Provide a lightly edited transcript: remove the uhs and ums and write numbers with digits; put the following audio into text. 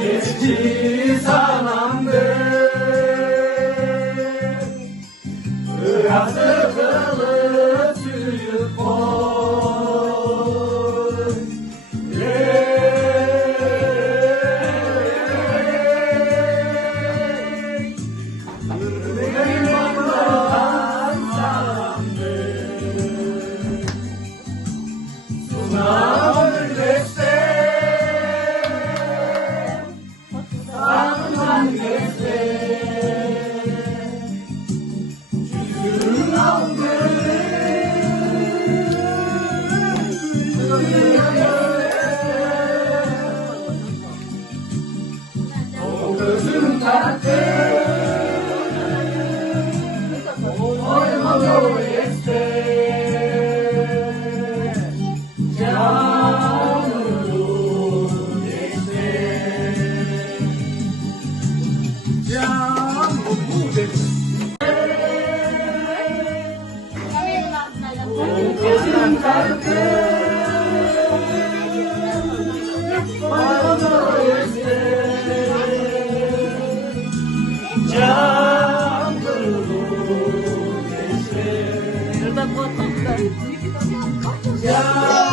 geçti sanandır. Iraklı kılıç yürüp koy. Benim babadan salamdır. Sunağın destek, sanman destek. Yüzün aldı, o gözün taktı, oymadı destek. Canım destek. Canım destek. Gözün taktı, oymadı destek. Canım destek. Ya